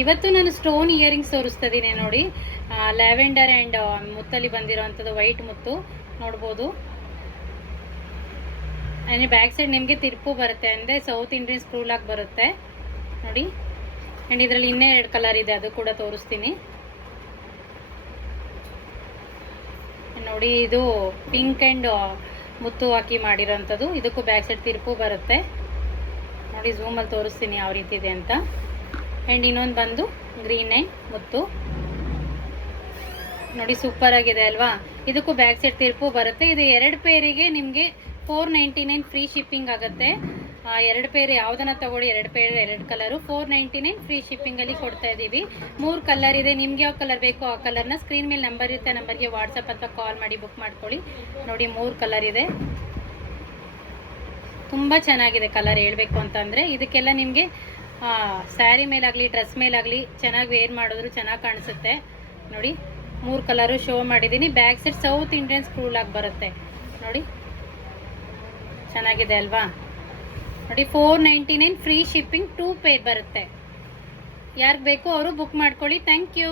ಇವತ್ತು ನಾನು stone earrings ತೋರಿಸ್ತಾ ಇದ್ದೀನಿ ನೋಡಿ. ಲ್ಯಾವೆಂಡರ್ ಆ್ಯಂಡ್ ಮುತ್ತಲ್ಲಿ ಬಂದಿರೋವಂಥದ್ದು ವೈಟ್ ಮುತ್ತು ನೋಡ್ಬೋದು. ಬ್ಯಾಕ್ ಸೈಡ್ ನಿಮಗೆ ತಿರುಪು ಬರುತ್ತೆ, ಅಂದರೆ ಸೌತ್ ಇಂಡಿಯನ್ ಸ್ಕ್ರೂ ಲಾಕ್ ಬರುತ್ತೆ ನೋಡಿ. ಆ್ಯಂಡ್ ಇದರಲ್ಲಿ ಇನ್ನೇ 2 ಕಲರ್ ಇದೆ, ಅದು ಕೂಡ ತೋರಿಸ್ತೀನಿ ನೋಡಿ. ಇದು ಪಿಂಕ್ ಆ್ಯಂಡ್ ಮುತ್ತು ಹಾಕಿ ಮಾಡಿರೋಂಥದ್ದು. ಇದಕ್ಕೂ ಬ್ಯಾಕ್ ಸೈಡ್ ತಿರುಪು ಬರುತ್ತೆ ನೋಡಿ. ಝೂಮಲ್ಲಿ ತೋರಿಸ್ತೀನಿ ಯಾವ ರೀತಿ ಇದೆ ಅಂತ. ಆ್ಯಂಡ್ ಇನ್ನೊಂದು ಬಂದು ಗ್ರೀನ್ ಆ್ಯಂಡ್ ಮುತ್ತು ನೋಡಿ, ಸೂಪರ್ ಆಗಿದೆ ಅಲ್ವಾ. ಇದಕ್ಕೂ ಬ್ಯಾಕ್ ಸೈಡ್ ತಿರುಪು ಬರುತ್ತೆ. ಇದು 2 ಪೇರಿಗೆ ನಿಮಗೆ 499 ಫ್ರೀ ಶಿಪ್ಪಿಂಗ್ ಆಗುತ್ತೆ. 2 ಪೇರ್ ಯಾವುದನ್ನ ತಗೊಳ್ಳಿ, 2 ಪೇರ್ 2 ಕಲರು 499 ಫ್ರೀ ಶಿಪ್ಪಿಂಗಲ್ಲಿ ಕೊಡ್ತಾ ಇದ್ದೀವಿ. 3 ಕಲರ್ ಇದೆ. ನಿಮ್ಗೆ ಯಾವ ಕಲರ್ ಬೇಕೋ ಆ ಕಲರ್ನ ಸ್ಕ್ರೀನ್ ಮೇಲೆ ನಂಬರ್ ಇರುತ್ತೆ, ನಂಬರ್ಗೆ ವಾಟ್ಸಪ್ ಅಥವಾ ಕಾಲ್ ಮಾಡಿ ಬುಕ್ ಮಾಡ್ಕೊಳ್ಳಿ ನೋಡಿ. 3 ಕಲರ್ ಇದೆ, ತುಂಬ ಚೆನ್ನಾಗಿದೆ ಕಲರ್ ಹೇಳಬೇಕು ಅಂತಂದರೆ. ಇದಕ್ಕೆಲ್ಲ ನಿಮಗೆ ಸ್ಯಾರಿ ಮೇಲಾಗಲಿ ಡ್ರೆಸ್ ಮೇಲಾಗಲಿ ಚೆನ್ನಾಗಿ ವೇರ್ ಮಾಡಿದ್ರು ಚೆನ್ನಾಗಿ ಕಾಣಿಸುತ್ತೆ ನೋಡಿ. 3 ಕಲರು ಶೋ ಮಾಡಿದ್ದೀನಿ. Back side south Indian screw lock ಬರುತ್ತೆ ನೋಡಿ, ಚೆನ್ನಾಗಿದೆ ಅಲ್ವಾ ನೋಡಿ. 499 ಫ್ರೀ ಶಿಪ್ಪಿಂಗ್, 2 ಪೇರ್ ಬರುತ್ತೆ. ಯಾರಿಗೆ ಬೇಕೋ ಅವರು ಬುಕ್ ಮಾಡ್ಕೊಳ್ಳಿ. Thank you.